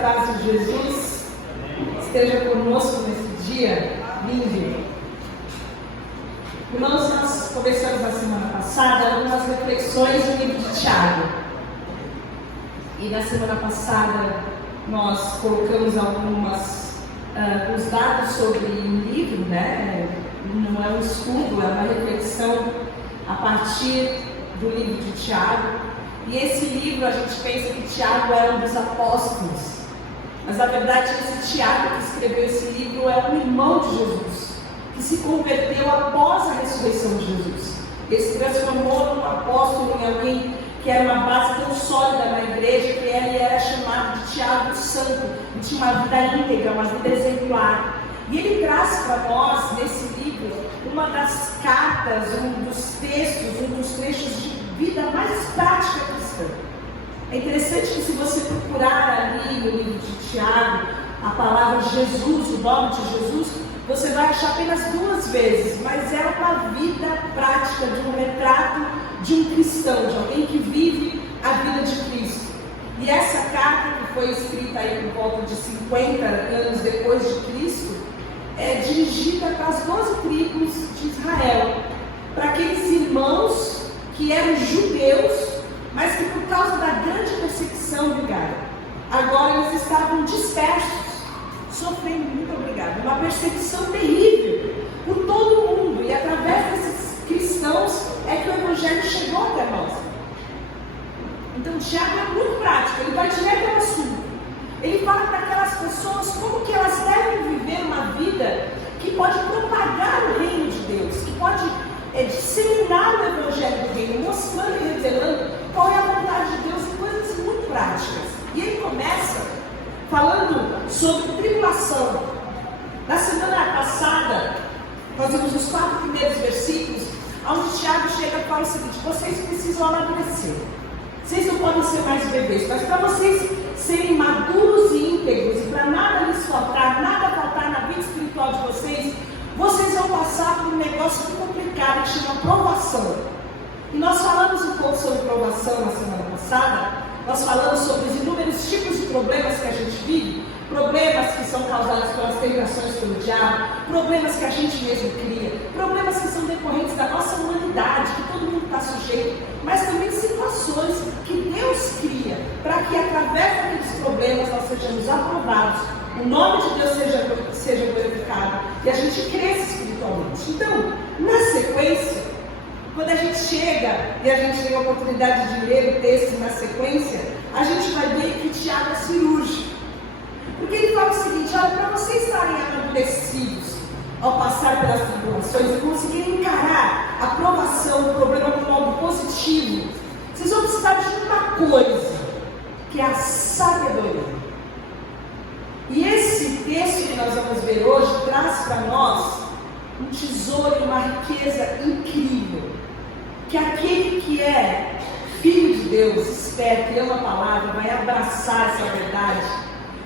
paz de Jesus esteja conosco nesse dia lindo. Irmãos, nós começamos na semana passada algumas reflexões do livro de Tiago. E na semana passada nós colocamos os dados sobre o livro, né? Não é um estudo, é uma reflexão a partir do livro de Tiago. E esse livro, a gente pensa que Tiago era um dos apóstolos, mas na verdade esse Tiago que escreveu esse livro é um irmão de Jesus, que se converteu após a ressurreição de Jesus. Ele se transformou num apóstolo, em alguém que era uma base tão sólida na igreja, que ele era chamado de Tiago Santo, e tinha uma vida íntegra, uma vida exemplar. E ele traz para nós, nesse livro, uma das cartas, um dos textos, um dos trechos de vida mais prática cristã. É interessante que, se você procurar ali no livro de Tiago a palavra Jesus, o nome de Jesus, você vai achar apenas 2 vezes, mas é uma vida prática de um retrato de um cristão, de alguém que vive a vida de Cristo. E essa carta, que foi escrita aí por volta de 50 anos depois de Cristo, é dirigida para as 12 tribos de Israel, para aqueles irmãos que eram judeus, mas que por causa da grande perseguição vigária, agora eles estavam dispersos, sofrendo, muito obrigado, uma perseguição terrível por todo mundo, e através desses cristãos é que o Evangelho chegou até nós. Então Tiago é muito prático, ele vai direto ao assunto. Ele fala para aquelas pessoas como que elas devem viver uma vida que pode propagar o reino de Deus, que pode disseminar o Evangelho do reino, mostrando e revelando qual é a vontade de Deus em coisas muito práticas. E ele começa falando sobre tribulação. Na semana passada, nós vimos os 4 primeiros versículos, onde Tiago chega e fala o seguinte: vocês precisam amadurecer. Vocês não podem ser mais bebês, mas para vocês serem maduros e íntegros, e para nada lhes faltar, nada faltar na vida espiritual de vocês, vocês vão passar por um negócio muito complicado que chama provação. E nós falamos um pouco sobre provação na semana passada. Nós falamos sobre os inúmeros tipos de problemas que a gente vive, problemas que são causados pelas tentações pelo diabo, problemas que a gente mesmo cria, problemas que são decorrentes da nossa humanidade, que todo mundo está sujeito, mas também situações que Deus cria para que através daqueles problemas nós sejamos aprovados, o nome de Deus seja glorificado e a gente cresça espiritualmente. Então, na sequência, quando a gente chega e a gente tem a oportunidade de ler o texto na sequência, a gente vai ver que Tiago é cirúrgico. Porque ele fala o seguinte: olha, para vocês estarem amadurecidos ao passar pelas tribulações e conseguirem encarar a provação, o problema como algo positivo, vocês vão precisar de uma coisa, que é a sabedoria. E esse texto que nós vamos ver hoje traz para nós um tesouro e uma riqueza incrível, que aquele que é filho de Deus, esperto, que ama a palavra, vai abraçar essa verdade,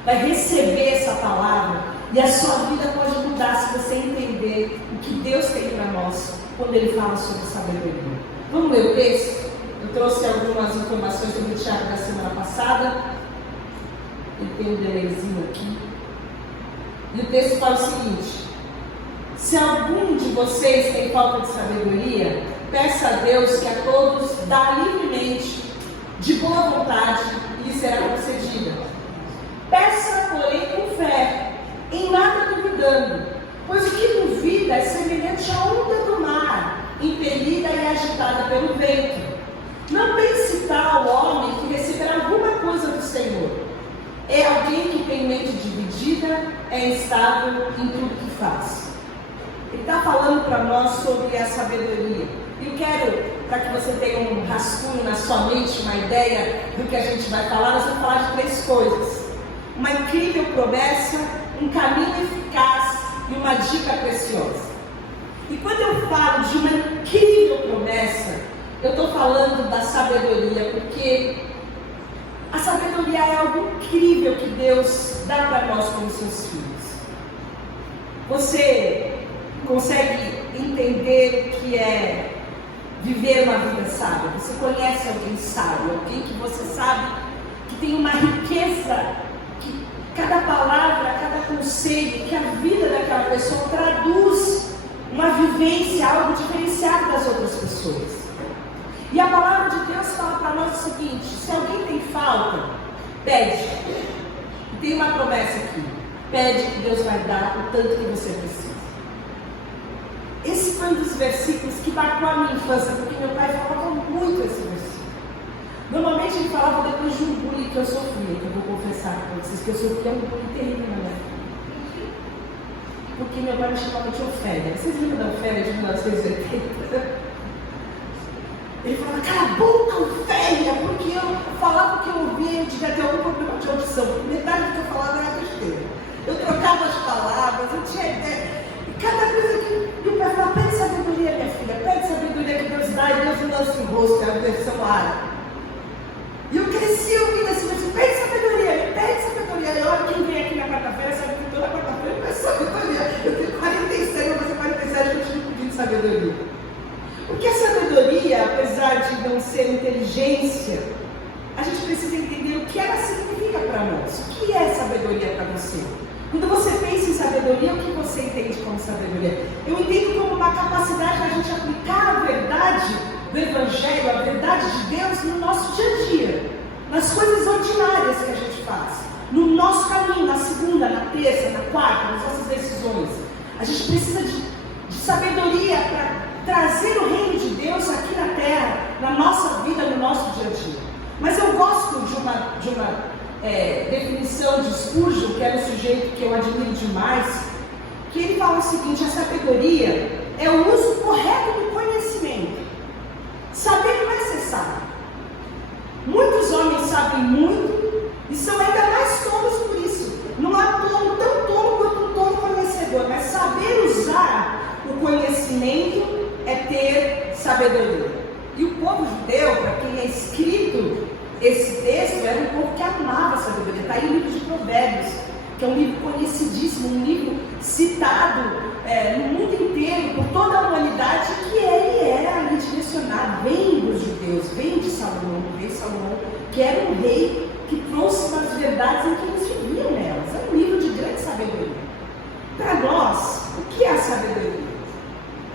vai receber essa palavra, e a sua vida pode mudar se você entender o que Deus tem para nós quando Ele fala sobre sabedoria. Vamos ler o texto? Eu trouxe algumas informações sobre o Tiago da semana passada. Ele tem um delayzinho aqui. E o texto fala o seguinte: se algum de vocês tem falta de sabedoria, peça a Deus, que a todos dá livremente, de boa vontade, e lhe será concedida. Peça, porém, com fé, em nada duvidando, pois o que duvida é semelhante à onda do mar, impelida e agitada pelo vento. Não pense tal homem que receberá alguma coisa do Senhor. É alguém que tem mente dividida, é instável em tudo que faz. Ele está falando para nós sobre a sabedoria. E eu quero, para que você tenha um rascunho na sua mente, uma ideia do que a gente vai falar, nós vamos falar de 3 coisas: uma incrível promessa, um caminho eficaz e uma dica preciosa. E quando eu falo de uma incrível promessa, eu estou falando da sabedoria, porque a sabedoria é algo incrível que Deus dá para nós como seus filhos. Você consegue entender o que é viver uma vida sábia? Você conhece alguém sábio, alguém que você sabe que tem uma riqueza que anseio que a vida daquela pessoa traduz uma vivência, algo diferenciado das outras pessoas. E a palavra de Deus fala para nós o seguinte: se alguém tem falta, pede. E tem uma promessa aqui: pede que Deus vai dar o tanto que você precisa. Esse foi um dos versículos que marcou a minha infância, porque meu pai falava muito esse versículo. Normalmente ele falava depois de um bullying que eu sofria, que eu vou confessar para vocês, que eu sofria um bullying terrível na minha vida. Porque meu pai me chamava de Ofélia. Vocês lembram da Ofélia de 1980? Ele falava: cala a boca, Ofélia, porque eu falava o que eu ouvia, eu devia ter algum problema de audição. Metade do que eu falava era besteira. Eu trocava as palavras, eu tinha ideia. E cada coisa que o pai falava: pede sabedoria, minha filha, pede sabedoria que Deus dá, e Deus não lança o rosto, que é a versão árabe. E eu cresci ouvindo esse versículo: pede sabedoria, pede sabedoria. E olha, quem vem aqui na quarta-feira sabe que toda quarta-feira pede sabedoria. Eu tenho 46, eu vou fazer 47, eu continuo pedindo sabedoria. Porque a sabedoria, apesar de não ser inteligência, a gente precisa entender o que ela significa para nós. O que é sabedoria para você? Quando você pensa em sabedoria, o que você entende como sabedoria? Eu entendo como uma capacidade da gente aplicar a verdade do Evangelho, a verdade de Deus no nosso dia a dia, nas coisas ordinárias que a gente faz, no nosso caminho, na segunda, na terça, na quarta, nas nossas decisões. A gente precisa de sabedoria para trazer o reino de Deus aqui na terra, na nossa vida, no nosso dia a dia. Mas eu gosto de uma definição de Spurgeon, que era um sujeito que eu admiro demais, que ele fala o seguinte: a sabedoria é o uso correto do conhecimento. Saber não é ser sábio. Muitos homens sabem muito e são ainda mais tolos por isso. Não há tolo tão tolo quanto um tolo conhecedor, mas saber usar o conhecimento é ter sabedoria. E o povo judeu, para quem é escrito esse texto, era um povo que amava a sabedoria. Está aí o livro de Provérbios, que é um livro conhecidíssimo, um livro citado no mundo inteiro, por toda a humanidade, que ele era ali direcionado, vem dos judeus, vem de Salomão, o rei Salomão, que era um rei que trouxe umas verdades em que eles viviam nelas. É um livro de grande sabedoria. Para nós, o que é a sabedoria?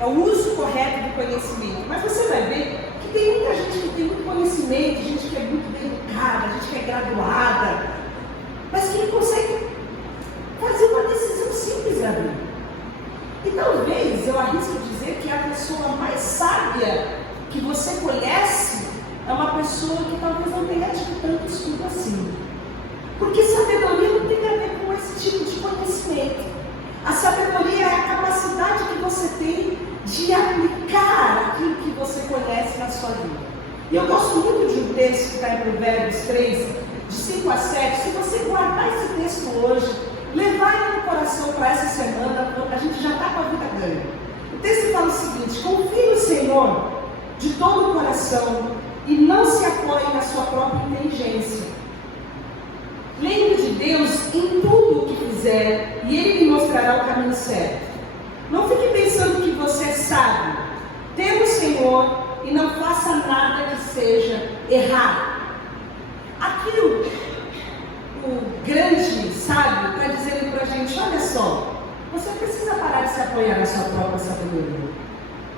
É o uso correto do conhecimento. Mas você vai ver que tem muita gente que tem muito conhecimento, gente que é muito bem educada, gente que é graduada, mas que não consegue fazer uma decisão simples da vida. E talvez eu arrisco dizer que a pessoa mais sábia que você conhece é uma pessoa que talvez não tenha tido tanto estudo assim. Porque sabedoria não tem a ver com esse tipo de conhecimento. A sabedoria é a capacidade que você tem de aplicar aquilo que você conhece na sua vida. E eu gosto muito de um texto que está em Provérbios 3, de 5 a 7. Se você guardar esse texto hoje, levar ele no coração para essa semana, a gente já está com a vida ganha. O texto fala o seguinte: confie no Senhor de todo o coração e não se apoie na sua própria inteligência. Lembre de Deus em tudo o que fizer e Ele lhe mostrará o caminho certo. Não fique pensando que você é sábio. Teme o Senhor e não faça nada que seja errado. Aqui o grande sábio está dizendo para a gente: olha só, você precisa parar de se apoiar na sua própria sabedoria.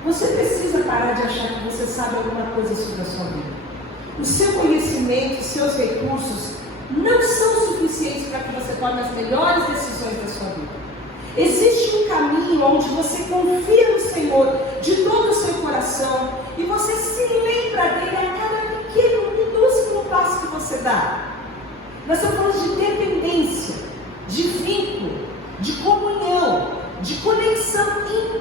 Você precisa parar de achar que você sabe alguma coisa sobre a sua vida. O seu conhecimento, os seus recursos não são suficientes para que você tome as melhores decisões da sua vida. Existe um caminho onde você confia no Senhor de todo o seu coração e você se lembra dele a cada pequeno, minúsculo passo que você dá. Nós estamos falando de dependência, de vínculo, de comunhão, de conexão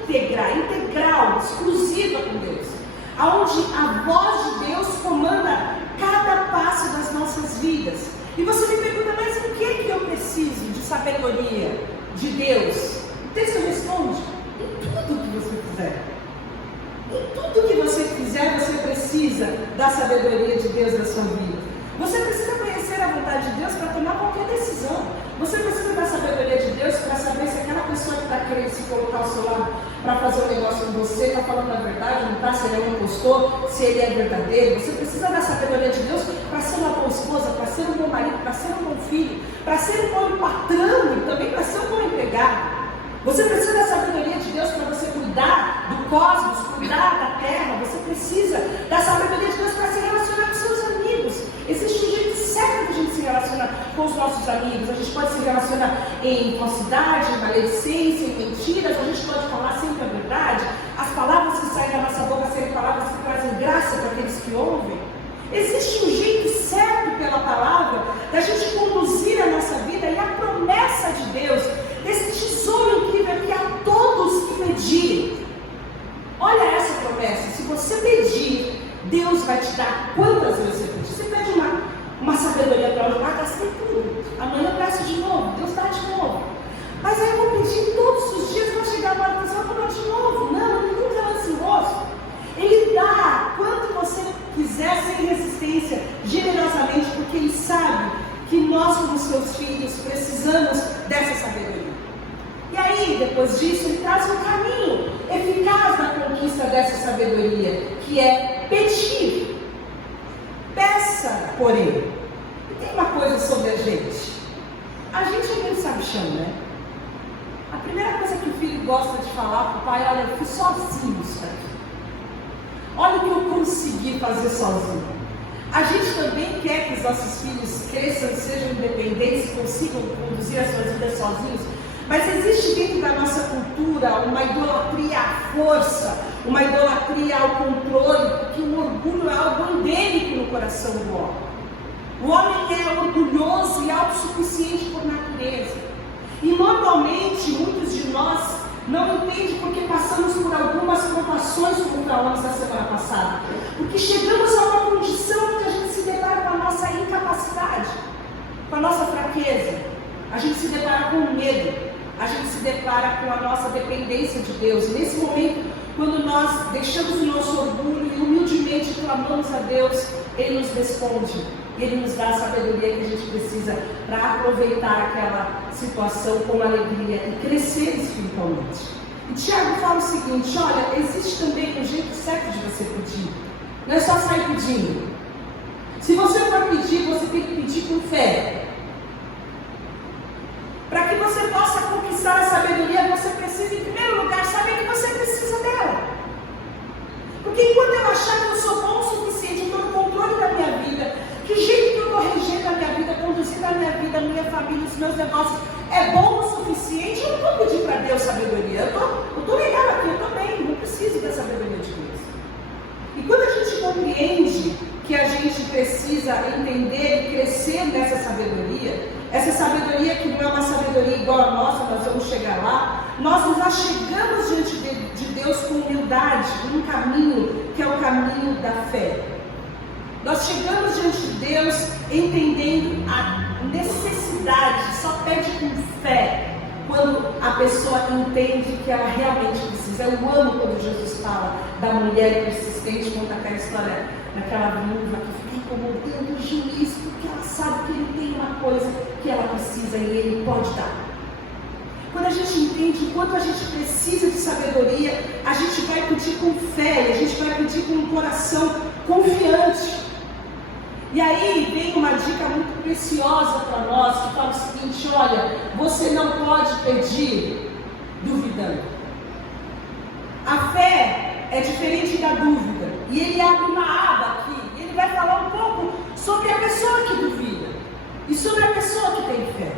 integral, exclusiva com Deus, onde a voz de Deus comanda cada passo das nossas vidas. E você me pergunta: mas o que é que eu preciso de sabedoria de Deus? O texto responde: em tudo que você fizer. Em tudo que você fizer, você precisa da sabedoria de Deus na sua vida. Você precisa conhecer a vontade de Deus para tomar qualquer decisão. Você precisa da sabedoria de Deus para saber se aquela pessoa que está querendo se colocar ao seu lado para fazer um negócio com você está falando a verdade, não está, se ele é um impostor, se ele é verdadeiro. Você precisa da sabedoria de Deus para ser uma boa esposa, para ser um bom marido, para ser um bom filho, para ser um bom patrão e também para ser um bom empresário. legado. Você precisa da sabedoria de Deus para você cuidar do cosmos, cuidar da terra. Você precisa da sabedoria de Deus para se relacionar com seus amigos. Existe um jeito certo de a gente se relacionar com os nossos amigos. A gente pode se relacionar em falsidade, em maledicência, em mentiras. A gente pode falar sempre a verdade. As palavras que saem da nossa boca serem palavras que trazem graça para aqueles que ouvem. Existe um jeito certo pela palavra da gente conduzir a nossa vida, e a promessa de Deus, desse tesouro incrível que a todos que pedirem. Olha essa promessa: se você pedir, Deus vai te dar quantas vezes você pedir. Você pede uma sabedoria para hoje, gastei tudo, amanhã eu peço de novo, Deus dá de novo. Mas aí eu vou pedir todos os dias, vai chegar uma hora que você vai falar de novo. Não, ele nunca é ansioso. Ele dá quanto você quiser, sem resistência, generosamente, porque Ele sabe que nós, como seus filhos, precisamos dessa sabedoria. E aí, depois disso, Ele traz um caminho eficaz na conquista dessa sabedoria, que é pedir. Peça por Ele. E tem uma coisa sobre a gente é meio sabichão, né? A primeira coisa que o filho gosta de falar para o pai: olha, eu fui sozinho isso aqui. Olha o que eu consegui fazer sozinho. A gente também quer que os nossos filhos cresçam, sejam independentes, consigam conduzir as suas vidas sozinhos. Mas existe dentro da nossa cultura uma idolatria à força, uma idolatria ao controle, porque o orgulho é algo endêmico no coração do homem. O homem é orgulhoso e autossuficiente por natureza. E normalmente muitos de nós não entendem porque passamos por algumas provações, como falamos na semana passada. Porque chegamos a uma condição onde a gente se depara com a nossa incapacidade, com a nossa fraqueza. A gente se depara com o medo, a gente se depara com a nossa dependência de Deus. E nesse momento, quando nós deixamos o nosso orgulho e humildemente clamamos a Deus, Ele nos responde. Ele nos dá a sabedoria que a gente precisa para aproveitar aquela situação com alegria e crescer espiritualmente. E Tiago fala o seguinte: olha, existe também um jeito certo de você pedir. Não é só sair pedindo. Se você for pedir, você tem que pedir com fé. Para que você possa conquistar a sabedoria, você precisa, em primeiro lugar, saber que você precisa dela. Porque enquanto eu achar que eu sou bom o suficiente, estou no controle da minha vida, que jeito que eu estou regendo a minha vida, conduzindo a minha vida, a minha família, os meus negócios, é bom o suficiente, eu não vou pedir para Deus sabedoria. Eu estou legal aqui, eu estou bem, não preciso da sabedoria de Deus. E quando a gente compreende que a gente precisa entender e crescer nessa sabedoria, essa sabedoria que não é uma sabedoria igual a nossa, nós vamos chegar lá, nós nos achegamos diante de Deus com humildade, num caminho que é o caminho da fé. Nós chegamos diante de Deus entendendo a necessidade, só pede com fé quando a pessoa entende que ela realmente precisa. Eu amo quando Jesus fala da mulher persistente, conta aquela história daquela viúva que fica incomodando o juiz, porque ela sabe que ele tem uma coisa que ela precisa e ele pode dar. Quando a gente entende o quanto a gente precisa de sabedoria, a gente vai pedir com fé, a gente vai pedir com um coração confiante. E aí vem uma dica muito preciosa para nós, que fala o seguinte: olha, você não pode pedir duvidando. A fé é diferente da dúvida. E ele abre uma aba aqui, e ele vai falar um pouco sobre a pessoa que duvida e sobre a pessoa que tem fé.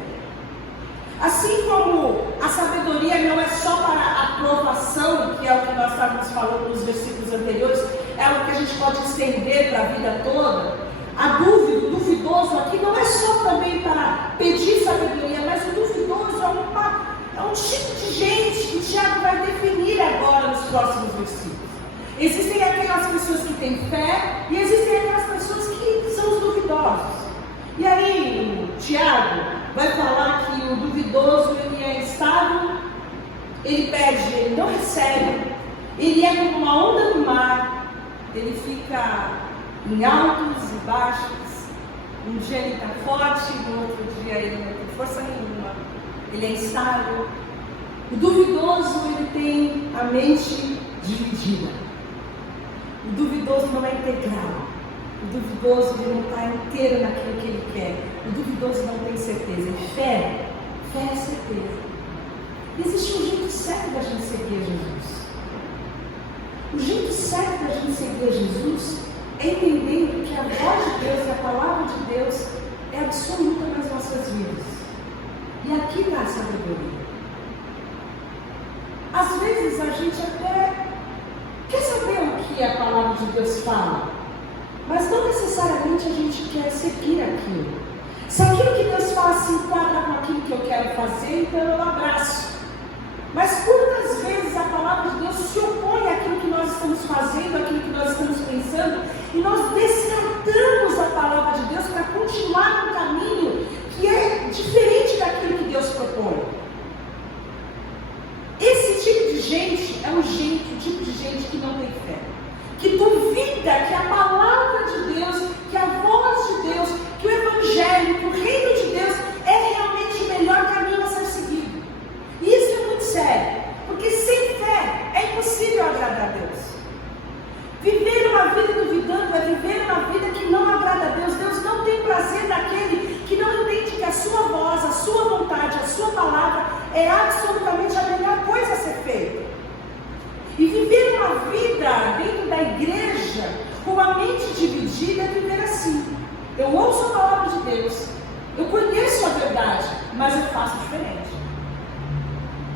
Assim como a sabedoria não é só para a aprovação, que é o que nós estávamos falando nos versículos anteriores, é algo que a gente pode estender para a vida toda. A dúvida, o duvidoso aqui não é só também para pedir sabedoria, mas o duvidoso é um tipo de gente que o Tiago vai definir agora nos próximos versículos. Existem aquelas pessoas que têm fé e existem aquelas pessoas que são os duvidosos. E aí o Tiago vai falar que o duvidoso ele é instável, ele pede, ele não recebe, ele é como uma onda do mar, ele fica em altos e baixos. Um dia ele está forte, no outro dia ele não tem força nenhuma, ele é instável. O duvidoso ele tem a mente dividida. O duvidoso não é integral. O duvidoso ele não está inteiro naquilo que ele quer. O duvidoso não tem certeza. E fé é certeza. Existe um jeito certo da gente seguir Jesus. O jeito certo da gente seguir Jesus é entendendo que a voz de Deus e a palavra de Deus é absoluta nas nossas vidas. E aqui está a sabedoria. Às vezes a gente até quer saber o que a palavra de Deus fala, mas não necessariamente a gente quer seguir aquilo. Se aquilo que Deus fala se enquadra com aquilo que eu quero fazer, então eu abraço. Mas quantas vezes a palavra de Deus se opõe àquilo que nós estamos fazendo, àquilo que nós estamos pensando, e nós descartamos a palavra de Deus para continuar no caminho que é diferente daquilo que Deus propõe. Esse tipo de gente é o tipo de gente que não tem fé, que duvida que a palavra de Deus, que a voz de Deus, que o Evangelho, que o reino de Deus é realmente o melhor caminho a ser seguido. E isso é muito sério, porque sem fé é impossível agradar a Deus. Viver uma vida duvidando é viver uma vida que não agrada a Deus. Deus não tem prazer naquele que não entende que a sua voz, a sua vontade, a sua palavra é absolutamente a melhor coisa a ser feita. E viver uma vida dentro da igreja com a mente dividida é viver assim. Eu ouço a palavra de Deus, eu conheço a verdade, mas eu faço diferente.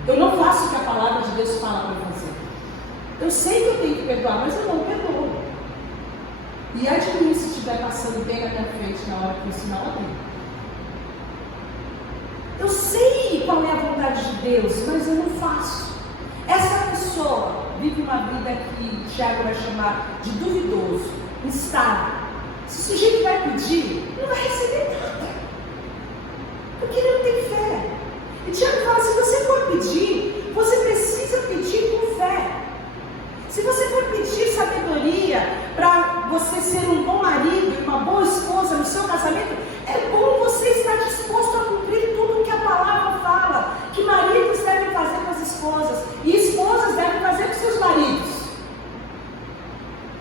Eu não faço o que a palavra de Deus fala para eu fazer. Eu sei que eu tenho que perdoar, mas eu não perdoo. E é de mim se estiver passando bem na minha frente na hora que eu ensinar alguém. Eu sei qual é a vontade de Deus, mas eu não faço. Essa pessoa vive uma vida que Tiago vai chamar de duvidoso, instável. Se o sujeito vai pedir, não vai receber nada, porque ele não tem fé. E Tiago fala, se você for pedir, você precisa pedir com fé. Se você for pedir sabedoria para você ser um bom marido, uma boa esposa no seu casamento, é bom você estar disposto a cumprir tudo o que a palavra fala, que maridos devem fazer com as esposas e esposas devem fazer com seus maridos.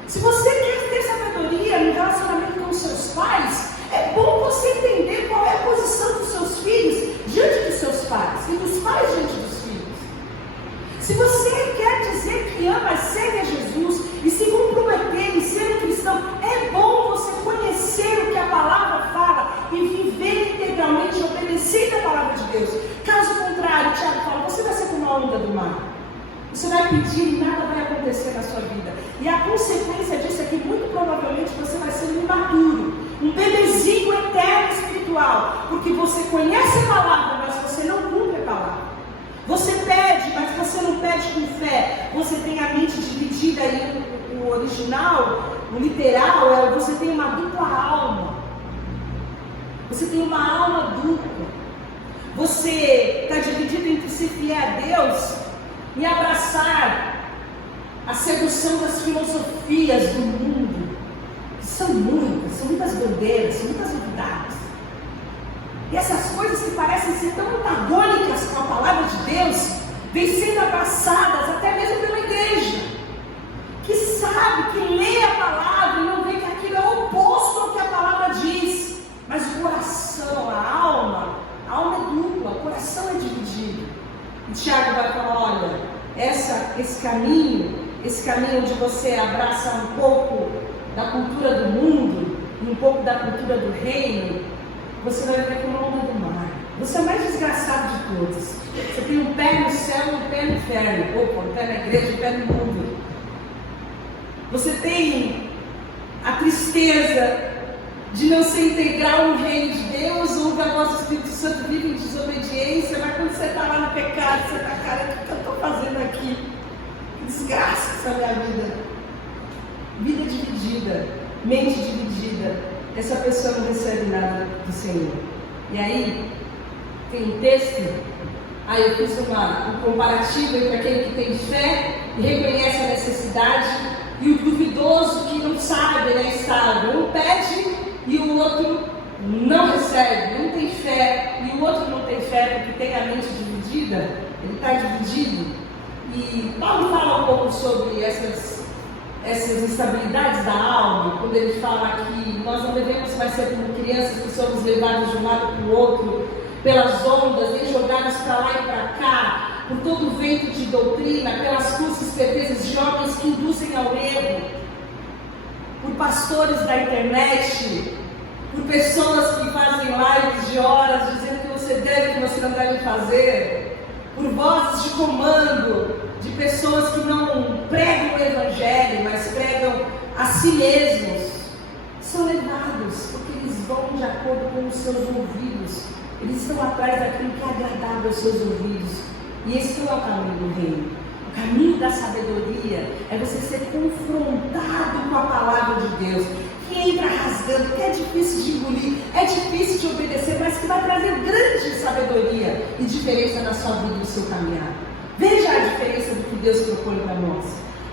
Se você quer ter sabedoria no relacionamento com os seus pais, é bom você entender qual é a posição dos seus filhos diante dos seus pais e dos pais diante dos filhos. Se você quer dizer que ama, segue a Jesus e se comprometer em ser um cristão, é bom você conhecer o que a palavra fala e viver integralmente obedecendo a palavra de Deus. Caso contrário, Tiago fala, você vai ser como a onda do mar. Você vai pedir e nada vai acontecer na sua vida. E a consequência disso é que muito provavelmente você vai ser um imaturo, um bebezinho eterno espiritual, porque você conhece a palavra, mas você não cumpre a palavra. Você pede, mas você não pede com fé. Você tem a mente dividida, e o original, o literal, você tem uma dupla alma. Você tem uma alma dupla. Você está dividido entre ser fiel a Deus e abraçar a sedução das filosofias do mundo, que são muitas bandeiras, são muitas novidades. E essas coisas que parecem ser tão antagônicas com a palavra de Deus, vêm sendo abraçadas até mesmo pela igreja, que sabe, que lê a palavra e não vê que aquilo é oposto ao que a palavra diz. Mas o coração, a alma é dupla, o coração é dividido. E Tiago vai falar, olha, esse caminho onde você abraça um pouco da cultura do mundo, e um pouco da cultura do reino, você vai ver como a onda do mar. Você é o mais desgraçado de todos. Você tem um pé no céu e um pé no inferno. Opa, um pé na igreja e um pé no mundo. Você tem a tristeza de não ser integral no reino de Deus, ou da voz do Espírito Santo vive em desobediência, mas quando você está lá no pecado, você está, cara, o que eu estou fazendo aqui? Que desgraça essa minha vida. Vida dividida, mente dividida. Essa pessoa não recebe nada do Senhor. E aí, tem um texto, aí eu fiz um comparativo entre aquele que tem fé e reconhece a necessidade, e o duvidoso que não sabe, ele é estável. Um pede e o outro não recebe. Um tem fé e o outro não tem fé, porque tem a mente dividida, ele está dividido. E Paulo fala um pouco sobre essas instabilidades da alma, quando ele fala que nós não devemos mais ser como crianças que somos levados de um lado para o outro pelas ondas, nem jogados para lá e para cá, por todo o vento de doutrina, pelas falsas espertezas de homens que induzem ao erro, por pastores da internet, por pessoas que fazem lives de horas dizendo que você deve, que você não deve fazer, por vozes de comando, de pessoas que não pregam o Evangelho, mas pregam a si mesmos, são levados, porque eles vão de acordo com os seus ouvidos, eles estão atrás daquilo que é agradável aos seus ouvidos, e esse não é o caminho do reino. O caminho da sabedoria é você ser confrontado com a palavra de Deus, que entra rasgando, que é difícil de engolir, é difícil de obedecer, mas que vai trazer grande sabedoria e diferença na sua vida e no seu caminhar. Veja a diferença do que Deus propõe para nós.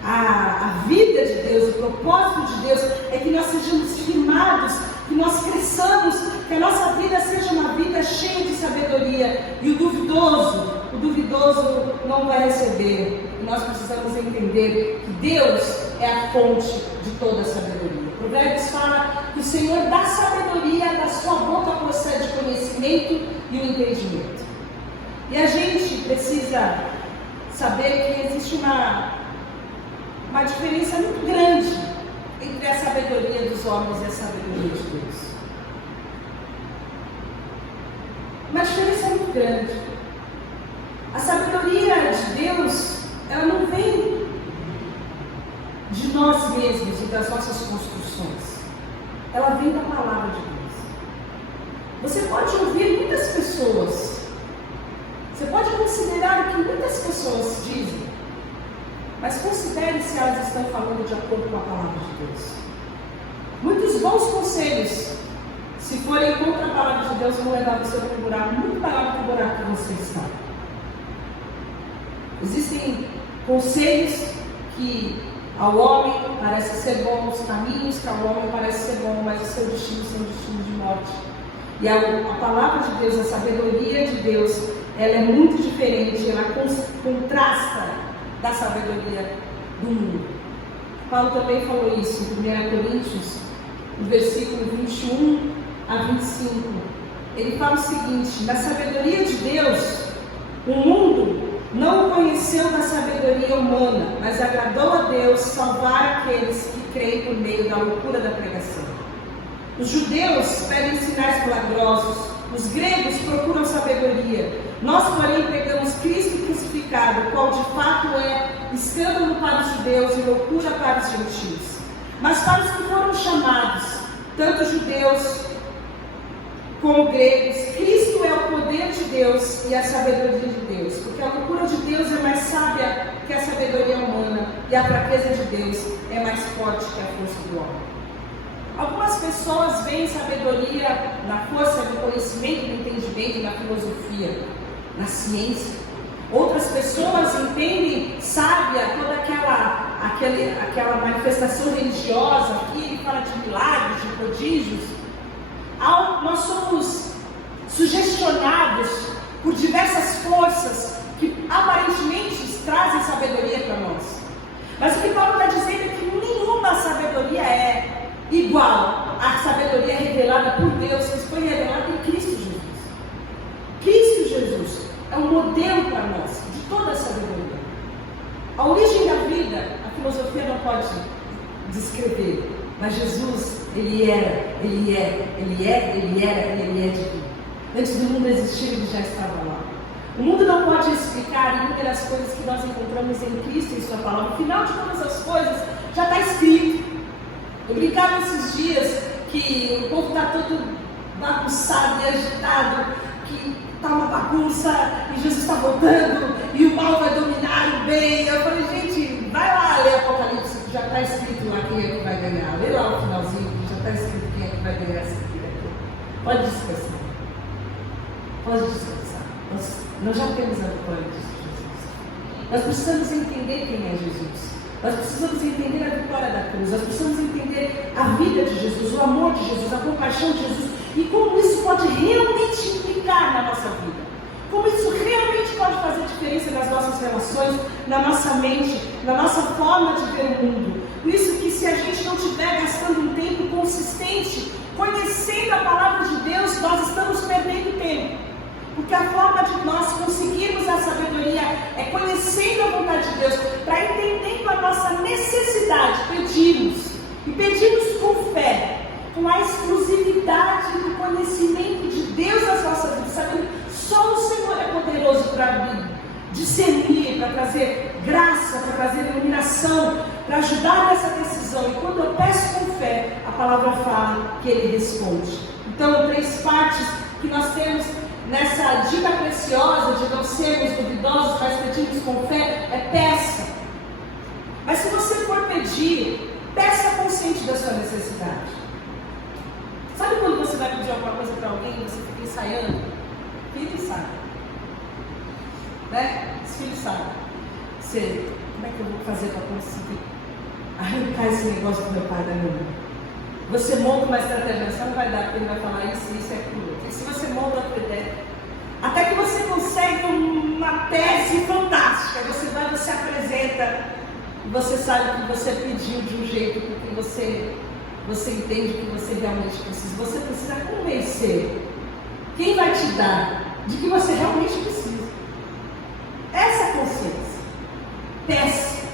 A vida de Deus, o propósito de Deus é que nós sejamos firmados, que nós cresçamos, que a nossa vida seja uma vida cheia de sabedoria. E o duvidoso não vai receber. E nós precisamos entender que Deus é a fonte de toda a sabedoria. Provérbios fala que o Senhor dá sabedoria, da sua boca procede conhecimento e o entendimento. E a gente precisa saber que existe uma diferença muito grande entre a sabedoria dos homens e a sabedoria de Deus. Uma diferença muito grande. A sabedoria de Deus, ela não vem de nós mesmos e das nossas construções. Ela vem da palavra de Deus. Você pode ouvir muitas pessoas, você pode considerar o que muitas pessoas dizem, mas considere se elas estão falando de acordo com a palavra de Deus. Muitos bons conselhos, se forem contra a palavra de Deus, vão levar você para um buraco muito maior que o buraco que você está. Existem conselhos que ao homem parece ser bons, caminhos que ao homem parece ser bom, mas o seu destino são destinos de morte. E a palavra de Deus, a sabedoria de Deus, ela é muito diferente, ela contrasta da sabedoria do mundo. Paulo também falou isso em 1 Coríntios, no versículo 21 a 25. Ele fala o seguinte: na sabedoria de Deus, o mundo não o conheceu na sabedoria humana, mas agradou a Deus salvar aqueles que creem por meio da loucura da pregação. Os judeus pedem sinais milagrosos, os gregos procuram sabedoria. Nós, porém, pregamos Cristo crucificado, qual de fato é escândalo para os judeus e loucura para os gentios. Mas para os que foram chamados, tanto judeus como gregos, Cristo é o poder de Deus e a sabedoria de Deus, porque a loucura de Deus é mais sábia que a sabedoria humana, e a fraqueza de Deus é mais forte que a força do homem. Algumas pessoas veem sabedoria na força do conhecimento, do entendimento, na filosofia, na ciência. Outras pessoas entendem sábia toda aquela manifestação religiosa, aqui ele fala de milagres, de prodígios. Nós somos sugestionados por diversas forças que aparentemente trazem sabedoria para nós. Mas o que Paulo está dizendo é que nenhuma sabedoria é igual à sabedoria revelada por Deus, que foi revelada em Cristo Jesus. Cristo Jesus é um modelo para nós de toda a sabedoria. A origem da vida, a filosofia não pode descrever, mas Jesus, ele era divino. Antes do mundo existir, ele já estava lá. O mundo não pode explicar inúmeras coisas que nós encontramos em Cristo, em sua palavra. O final de todas as coisas já está escrito. Eu brincava esses dias que o povo está todo bagunçado e agitado, que está uma bagunça e Jesus está voltando e o mal vai dominar o bem. Eu falei, gente, vai lá ler Apocalipse, que já está escrito lá quem é que vai ganhar. Lê lá o finalzinho, que já está escrito quem é que vai ganhar essa vida aqui. Pode descansar. Pode descansar. Nós já temos a vitória de Jesus. Nós precisamos entender quem é Jesus. Nós precisamos entender a vitória da cruz. Nós precisamos entender a vida de Jesus, o amor de Jesus, a compaixão de Jesus e como isso pode realmente implicar na nossa vida. Como isso realmente pode fazer diferença nas nossas relações, na nossa mente, na nossa forma de ver o mundo. Por isso que se a gente não estiver gastando um tempo consistente, conhecendo a palavra de Deus, nós estamos perdendo tempo. Porque a forma de nós conseguirmos a sabedoria sabedoria é conhecendo a vontade de Deus, para entendendo a nossa necessidade, pedimos. E pedimos com fé, com a exclusividade do conhecimento de Deus nas nossas vidas, sabendo que só o Senhor é poderoso para discernir, para trazer graça, para trazer iluminação, para ajudar nessa decisão. E quando eu peço com fé, a palavra fala que Ele responde. Então, 3 partes que nós temos nessa dica preciosa de não sermos duvidosos, mas pedirmos com fé, é peça. Mas se você for pedir, peça consciente da sua necessidade. Sabe quando você vai pedir alguma coisa para alguém e você fica ensaiando? Filho sabe. Né? Os filhos sabem. Você, como é que eu vou fazer para conseguir arrancar esse negócio do meu pai da minha mãe? Você monta uma estratégia, você não vai dar, porque ele vai falar isso, isso e aquilo. E se você monta a tua ideia, até que você consegue uma tese fantástica, você vai, você apresenta, e você sabe que você pediu de um jeito porque você entende que você realmente precisa. Você precisa convencer quem vai te dar de que você realmente precisa. Essa é a consciência. Peça,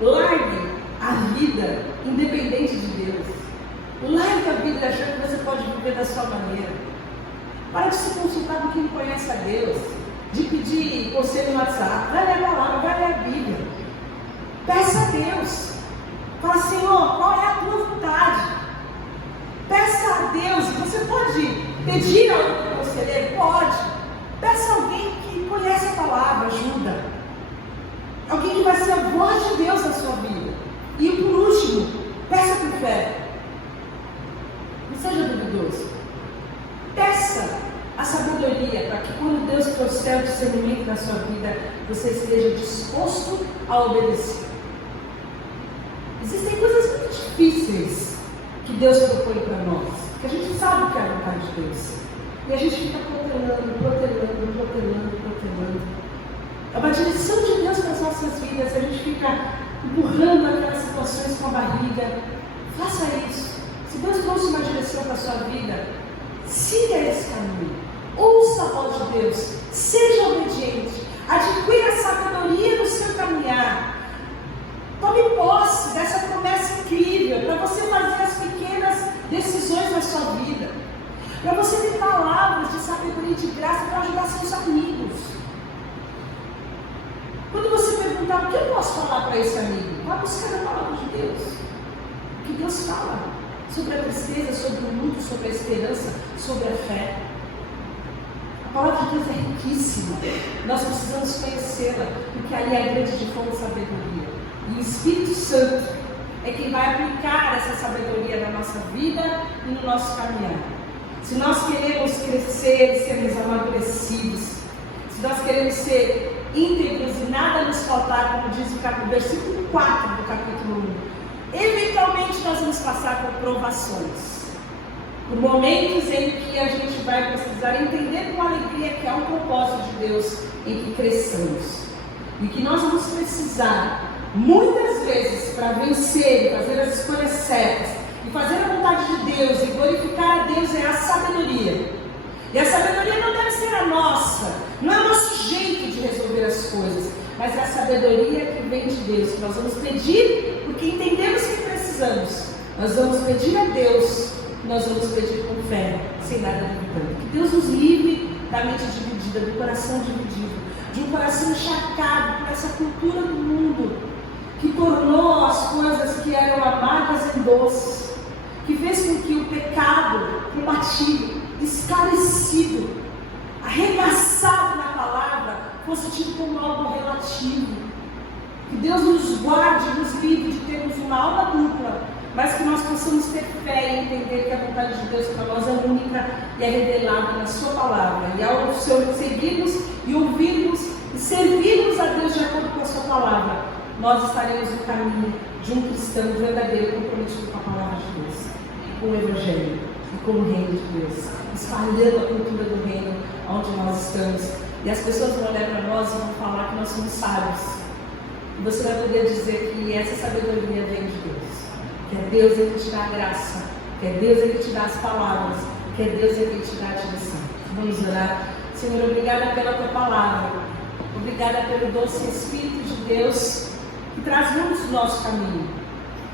largue a vida independente de Deus. Largue a vida achando que você pode viver da sua maneira. Para de se consultar com quem conhece a Deus, de pedir conselho no WhatsApp. Vai ler a palavra, vai ler a Bíblia. Peça a Deus. Fala, Senhor, qual é a tua vontade? Peça a Deus. Você pode pedir a outro conselheiro? Pode. Peça a alguém que conhece a palavra, ajuda. Alguém que vai ser a voz de Deus na sua vida. E por último, peça com fé. Não seja duvidoso. Peça a sabedoria para que quando Deus trouxer o discernimento na sua vida, você esteja disposto a obedecer. Existem coisas muito difíceis que Deus propõe para nós, que a gente sabe que é a vontade de Deus. E a gente fica protelando. É uma direção de Deus para as nossas vidas. A gente fica empurrando aquelas situações com a barriga. Faça isso. Se Deus trouxe uma direção para a sua vida, siga esse caminho. Ouça a voz de Deus. Seja obediente. Adquira sabedoria no seu caminhar. Tome posse dessa promessa incrível para você fazer as pequenas decisões na sua vida. Para você ter palavras de sabedoria e de graça para ajudar seus amigos. Quando você perguntar o que eu posso falar para esse amigo, vá buscar a palavra de Deus. O que Deus fala sobre a tristeza, sobre o luto, sobre a esperança, sobre a fé. A palavra de Deus é riquíssima. Nós precisamos conhecê-la, porque ali é grande de fonte de sabedoria. E o Espírito Santo é quem vai aplicar essa sabedoria na nossa vida e no nosso caminhar. Se nós queremos crescer e sermos amadurecidos, se nós queremos ser íntegros e nada nos faltar, como diz o versículo 4 do capítulo 1, eventualmente nós vamos passar por provações, por momentos em que a gente vai precisar entender com alegria que há um propósito de Deus em que cresçamos, e que nós vamos precisar muitas vezes para vencer, fazer as escolhas certas e fazer a vontade de Deus e glorificar a Deus é a sabedoria. E a sabedoria não deve ser a nossa, não é o nosso jeito de resolver as coisas, mas é a sabedoria que vem de Deus, que nós vamos pedir porque entendemos que precisamos. Nós vamos pedir a Deus, nós vamos pedir com fé, sem nada duvidando. Que Deus nos livre da mente dividida, do coração dividido, de um coração encharcado por essa cultura do mundo, que tornou as coisas que eram amargas em doces, que fez com que o pecado combatido, esclarecido, arregaçado na palavra, fosse tido como algo relativo. Que Deus nos guarde, nos livre de termos uma alma dupla, mas que nós possamos ter fé e entender que a vontade de Deus para nós é única e é revelada na sua palavra. E ao seguirmos e ouvirmos e servirmos a Deus de acordo com a sua palavra, nós estaremos no caminho de um cristão verdadeiro comprometido com a palavra de Deus, com o Evangelho e com o reino de Deus, espalhando a cultura do reino onde nós estamos. E as pessoas vão olhar para nós e vão falar que nós somos sábios. E você vai poder dizer que essa sabedoria vem de Deus. Que é Deus que te dá a graça, que é Deus que te dá as palavras, que é Deus que te dá a direção. Vamos orar. Senhor, obrigada pela tua palavra. Obrigada Obrigada pelo doce Espírito de Deus que traz luz no nosso caminho.